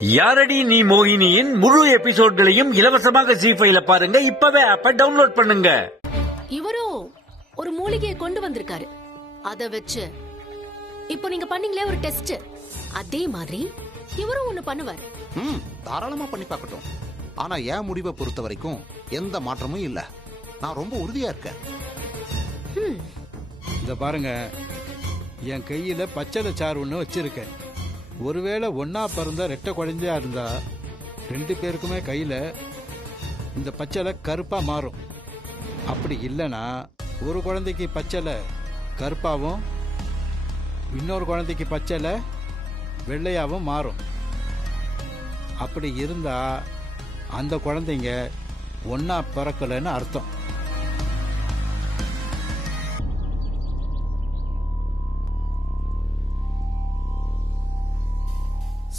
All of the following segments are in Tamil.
யாரடி நீ மோகினியின் முழு எபிசோட்களையும் இலவசமாக ஜீ5ல பாருங்க. இப்பவே ஆப்ப டவுன்லோட் பண்ணுங்க. இவரோ ஒரு மூலிகையை கொண்டு வந்திருக்காரு. அத வச்சு இப்போ நீங்க பண்ணீங்களே ஒரு டெஸ்ட், அதே மாதிரி இவரும் ஒண்ணு பண்ணுவாரு. தாராளமா பண்ணி பார்க்கட்டும். ஆனா என் முடிவை பொறுத்த வரைக்கும் எந்த மாற்றமும் இல்ல. நான் ரொம்ப உறுதியா இருக்கேன். இத பாருங்க, என் கையில பச்சளை சாறு ஒண்ணு வச்சிருக்கேன். ஒருவேளை ஒன்னா பிறந்த ரெட்டை குழந்தையா இருந்தா 2 பேருக்குமே கையில இந்த பச்சளை கருப்பா மாறும். அப்படி இல்லைன்னா ஒரு குழந்தைக்கு பச்சளை கருப்பாவும் இன்னொரு குழந்தைக்கு பச்சளை வெள்ளையாவும் மாறும். அப்படி இருந்தா அந்த குழந்தைங்க ஒன்னா பிறக்கலைன்னு அர்த்தம்.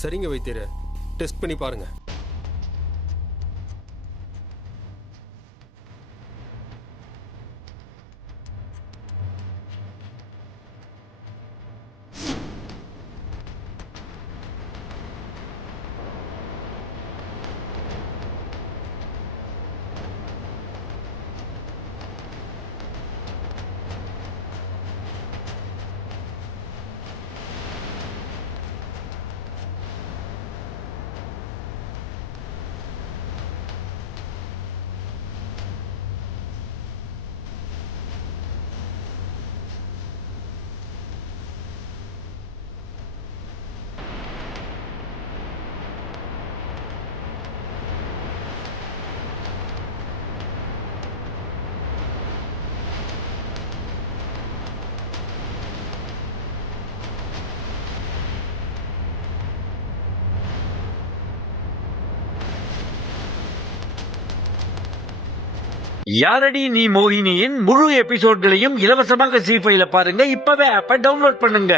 சரிங்க வைத்தியரே, டெஸ்ட் பண்ணி பாருங்க. யாரடி நீ மோகினியின் முழு எபிசோட்களையும் இலவசமாக ஜீ5ல பாருங்க. இப்பவே ஆப்ப டவுன்லோட் பண்ணுங்க.